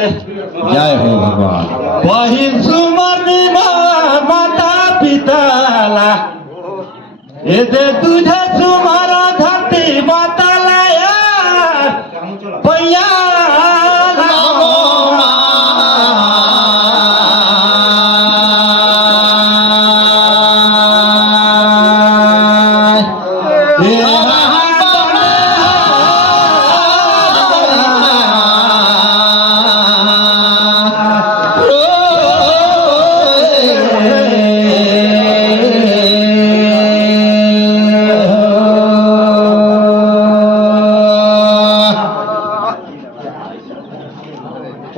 जय हो भगवान बहिन सुमनी माता पिताला ये दे तुझे तुम्हारा धरती माताला पैया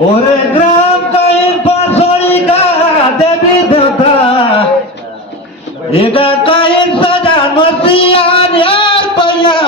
और ग्राम कहीं पासोरी का देवी देवता एक कहीं सजा मसीहान यार पैया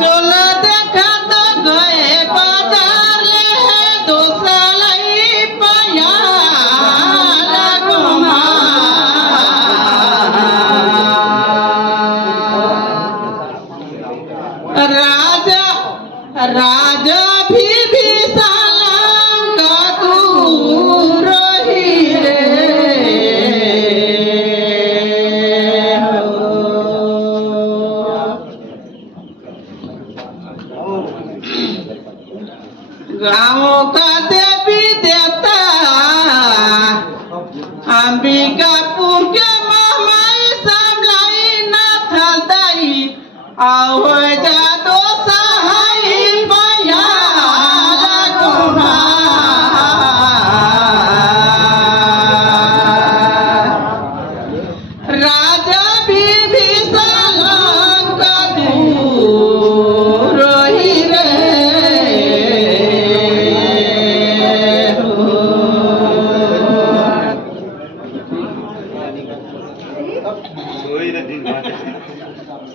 चोला देखा तो गए बाजार ले दोसलाई पाया लगमा राजा राजा भी सालंग दूर ही रे गाँव का देवी देवता अंबिकापुर के महामाई समलाई नाथ दाई आओ जादो सहाय पाया लगमा राजा भी सालंग दूर ही रे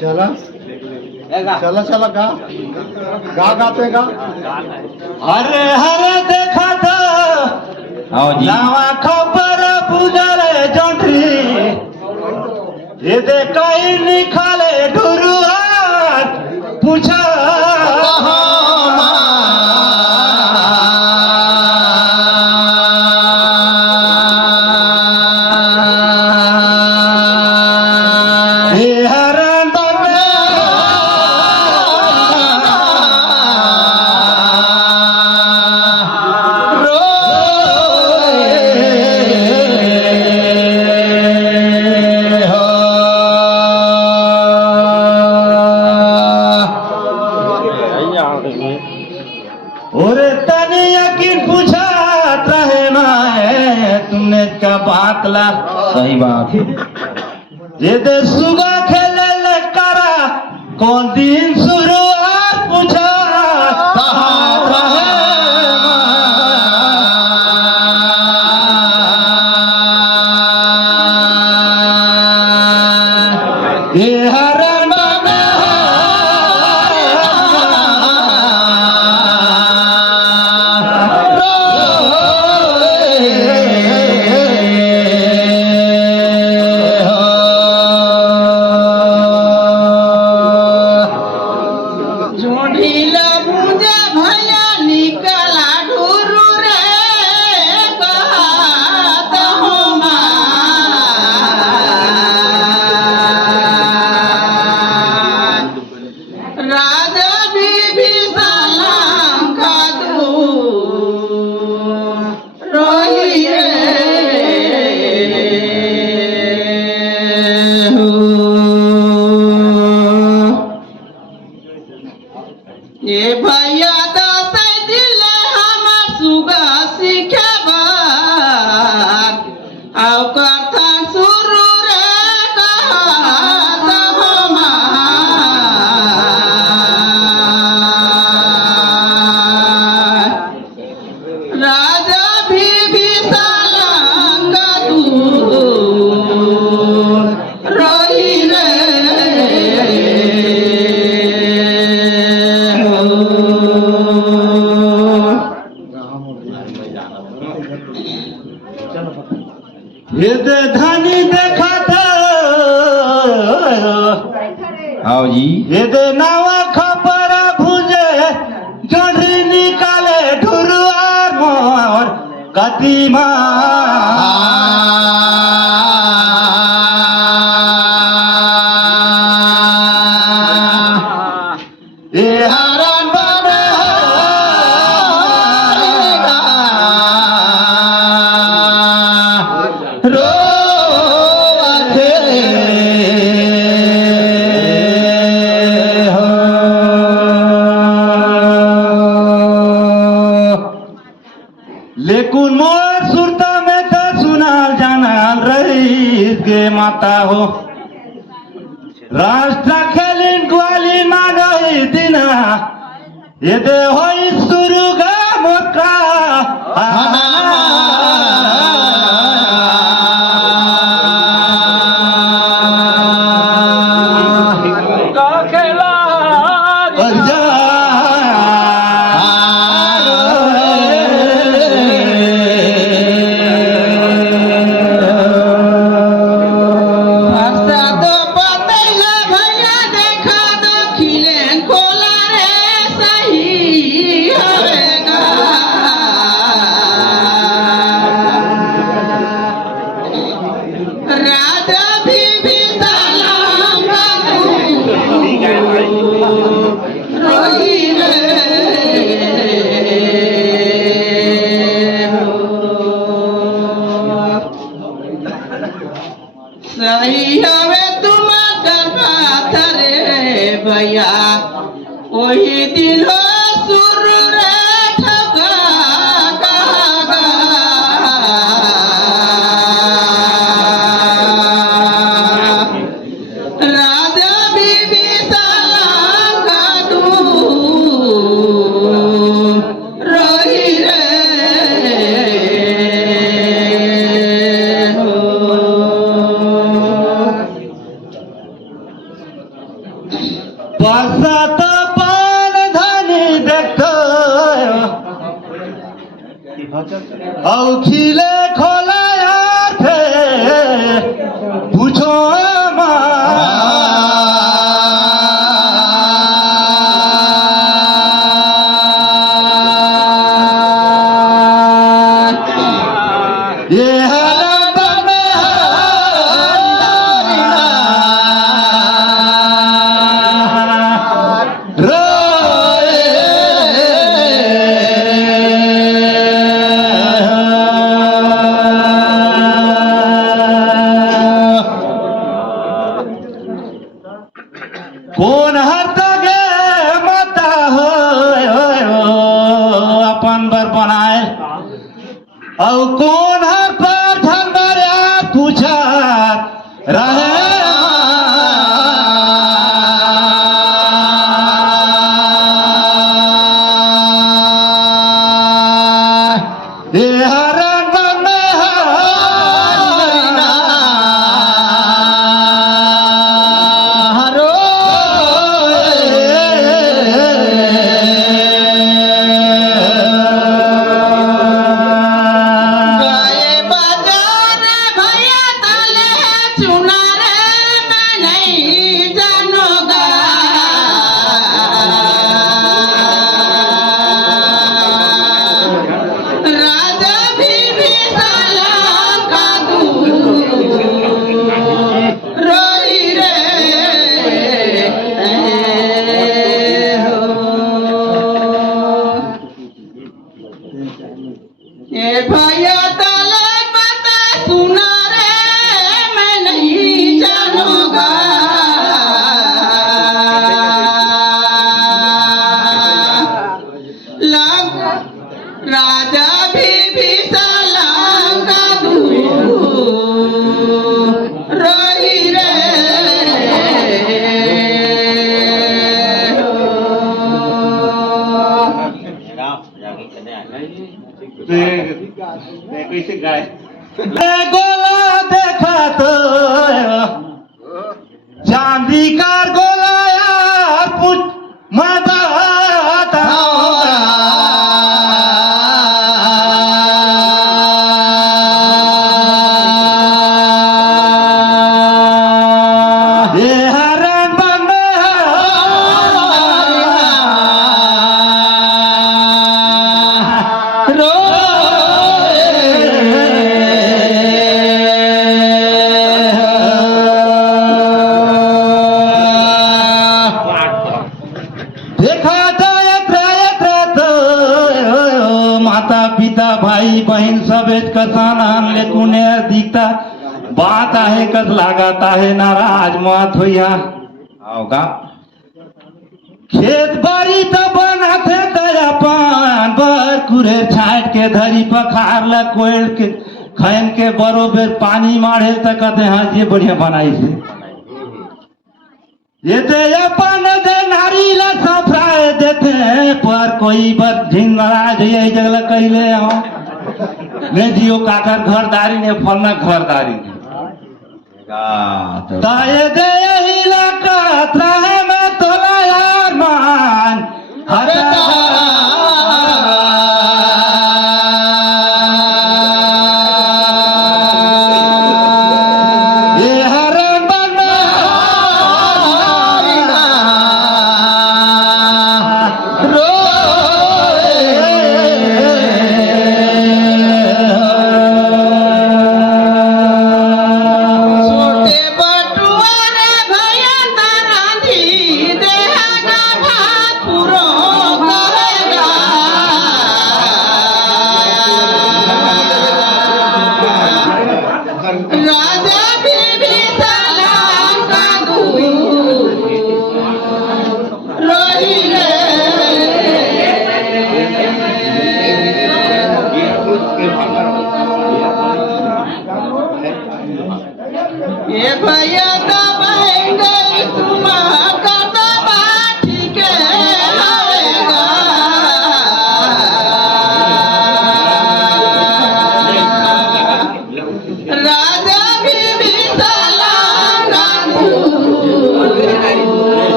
चला चला चला गा गा गाते गा हरे हरे देखा था आओ जी नावा खबर पूजले जंत्री ये दे कहीं निकाले ढुरुआत पूछा और तने यकीन पूछा रहे मैं तुमने क्या बात ला सही बात है ये दे सुगा खेले लकारा कौन दिन शुरुआत पूछा ये हरण ढीला मुझे भैया निकला ढूरू रे कहत हो राजा भी सलाम का दू रोही ये भैया दस दिल हम सुगा सीखे बार आओ कथा शुरू रे कहत हमार ये धानी देखा था आओ जी ये नावा खबर भुजे जड़ी निकाले ढुरुआ मोर कतिमा ये हरण बने लेकिन मोर सुरता में तो सुना जाना रही के माता हो राष्ट्र खेलिन ग्वालिन मागई दिना ये दे होई शुरू गा मोका सही हवे तुम गलबात रे भैया वही दिन हो शुरू रे ठगा राजा बीबी सलाम तू रही रे बसत पान धनी देखो औखिले खोलाया थे पूछो ये कौन हरता गे माता हो अपन बर बनाए और कौन हर पर धर्मरिया पूछा रहे ये हरण बने भैया ताले बता सुना रे मैं नहीं जानूंगा लग राजा भी सलाम का रही रे कैसे गाय गोला देखा तो चांदी का गोला यार पूछ माता आई बहन सभेत कसान आणले कुणे दिखता बात आहे कस लागत आहे नाराज मत होया आओ का खेत बारी त बनाथे दया पान बर कुरे छाट के धरी पखार ला कोयल के खैन के बरोबर पानी मारे त कहते हाँ ये बढ़िया बनाई से ये ते अपन दे नारी ला सफराए देते पर कोई बात झिंग नाराज ये जगला कहले हो ने जियो काकर घरदारी ने फलना घरदारी ने ताये दे इलाका त्राहे में तोला यार मान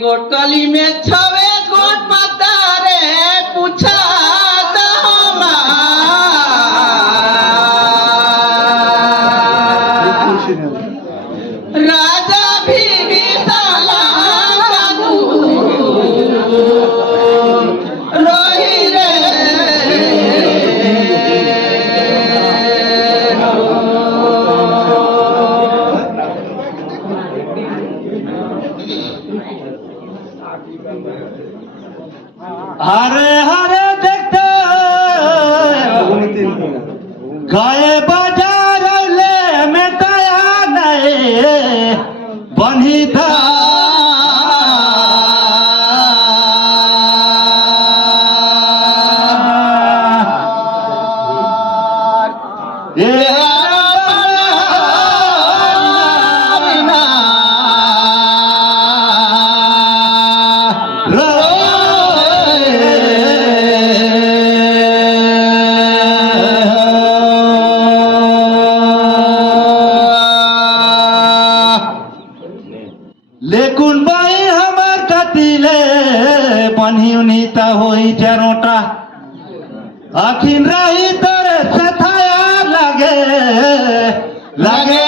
गोटकली में छवे गोट पता रे पूछा राजा भी साला रोही रे हरे हरे देखते गए बाजार ले में दया नहीं बनी था ये लेकुन बाई हमर कतिले बनियुनिता होई चारोटा आखिन रही तोरे सथाया लगे लगे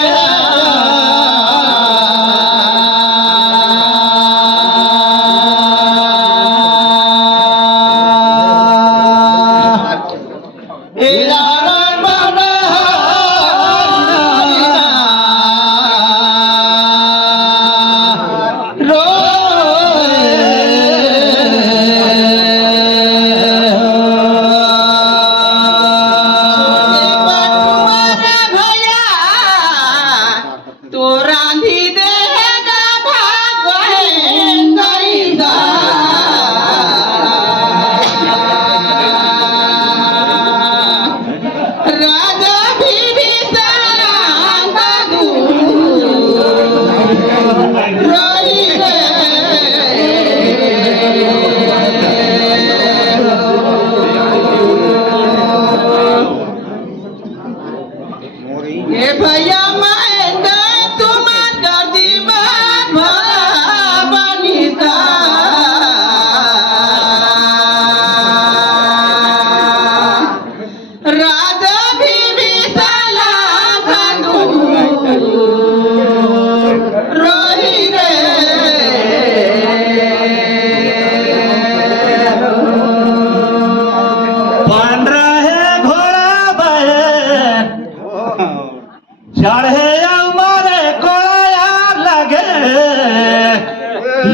चढ़े हमारे कोया लगे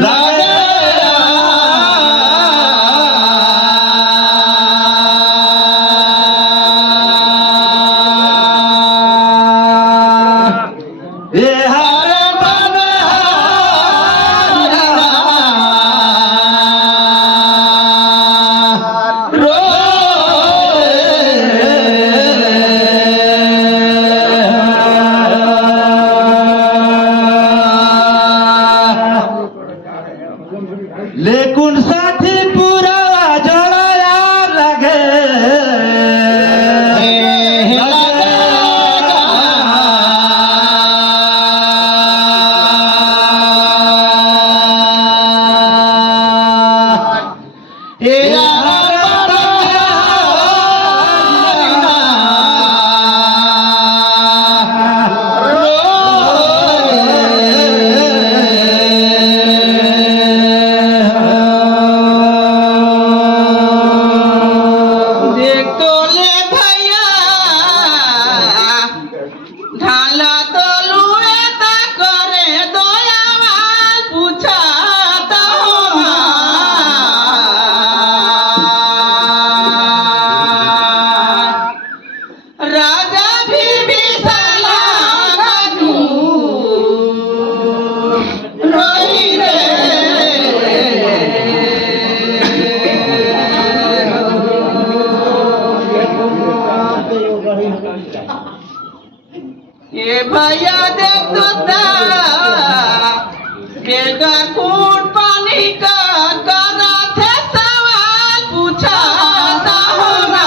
लगे ये हरे मन लेकुन साथी पूरा जोड़ाया लगे ये भैया देख बेटा कौन पानी का करा थे सवाल पूछाता होना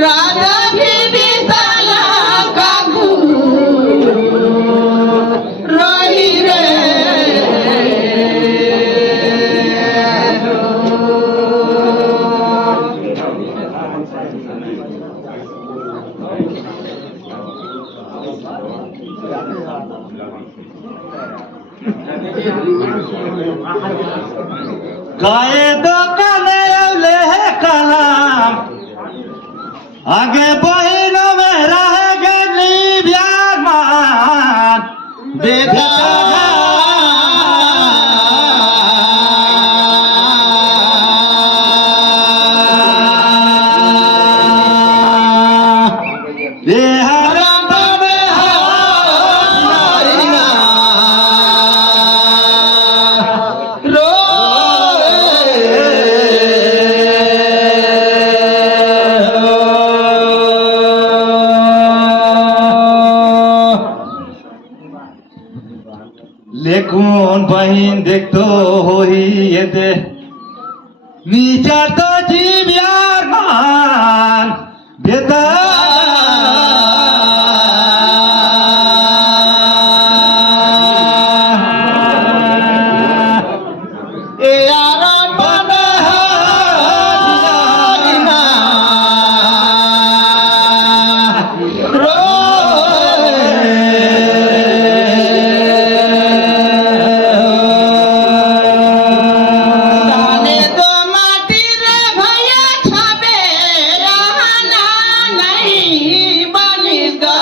राजा भी विशाला का रोही रे गाए दोकाने ले है कलाम आगे बहिनों में रहेगा निब्यार मान देखा लेकुन बहिन देख तो हो ही ये दे नीचा तो जीव यार मान बेटा जाने दो माटी रे भैया छबे रहना नहीं बनेगा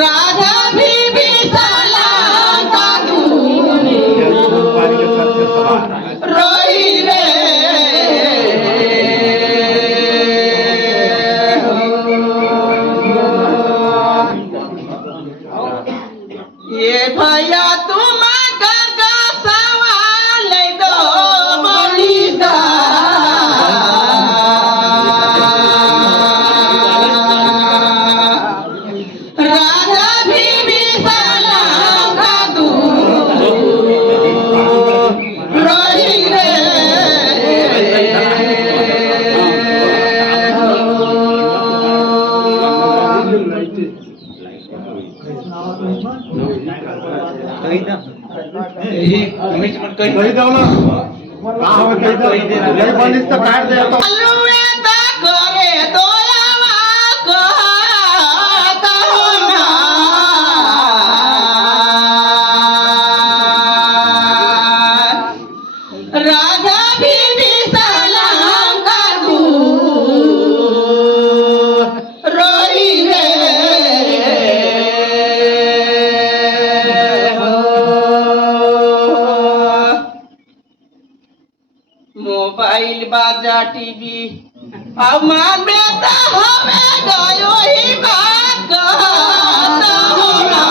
राधा भी साला का दूर रोई रे ये भैया तुम गगा सवाल दो बलिदा राधा भी साला का दूर रोई रे अलुए ता करे दोयावा कहता हो ना राधा भी साला का दूर रोई रे मोबाइल बाजा टीवी अब मान बेटा हमें गयो ही बात कहता हो ना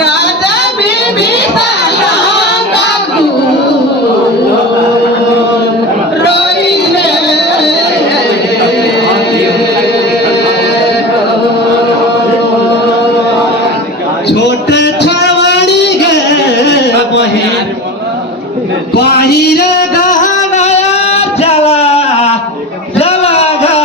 राजा बीबी साला का दूर रोई रे छोटे छवाड़ी गे बहिन बाहिरे गहनाया जला जला गा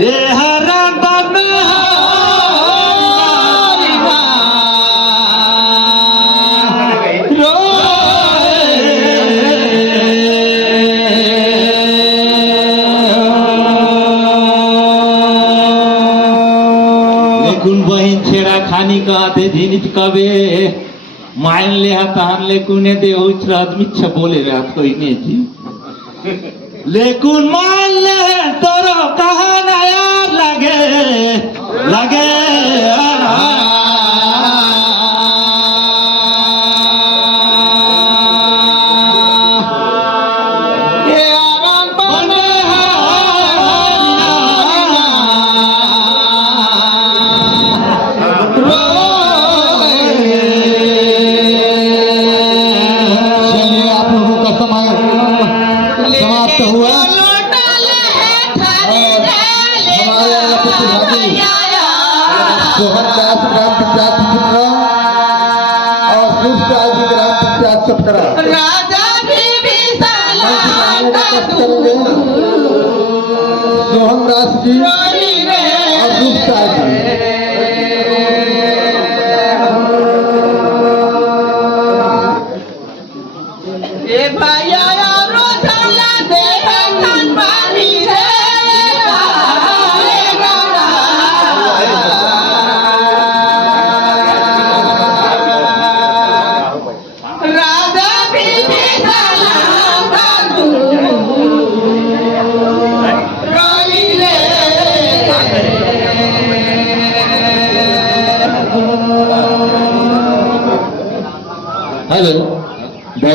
ये हरण बन लेकुन बहिन छेड़ा खानी कहते झिनित कबे मायन ले हतान लेकुने दे उच्च आदमी बोले रहा कोई नहीं थी लेकुन मान ले तोरो कहा ना यार लगे लगे ये आराम बने चलिए आप लोगों का समय समाप्त हुआ हमारे प्रतिभागी सोहन दास ग्राम पंचायत सत्रह और शिवराज जी ग्राम पंचायत सत्रह राजा भी साला का सोहन दास जी रोई रे और शिवराज जी